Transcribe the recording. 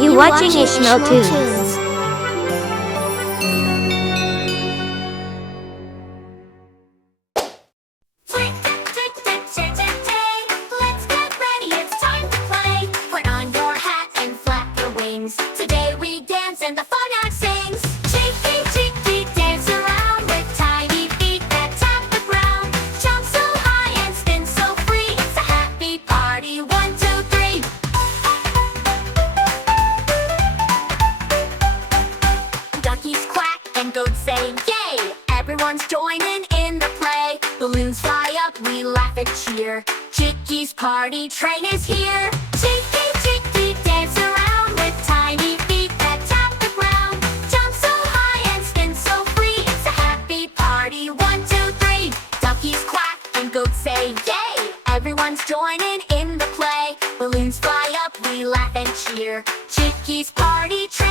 You watching ISHMALTOONS. Let's get ready, it's time to play. Put on your hat and flap your wings. Today we dance and the fun act sings. Chiki, chiki, dance around with tiny feet that tap the ground. Jump so high and spin so free. It's a happy party, 1, 2, 3. Duckies quack and goats say yay. Everyone's joining in the play. Balloons fly up, we laugh and cheer. Chiki's party train is here. Chiki, chiki, dance around with tiny feet that tap the ground. Jump so high and spin so free. It's a happy party, 1, 2, 3. Duckies quack and goats say yay. Everyone's joining in the play. Balloons fly up, we laugh and cheer. Chiki's party train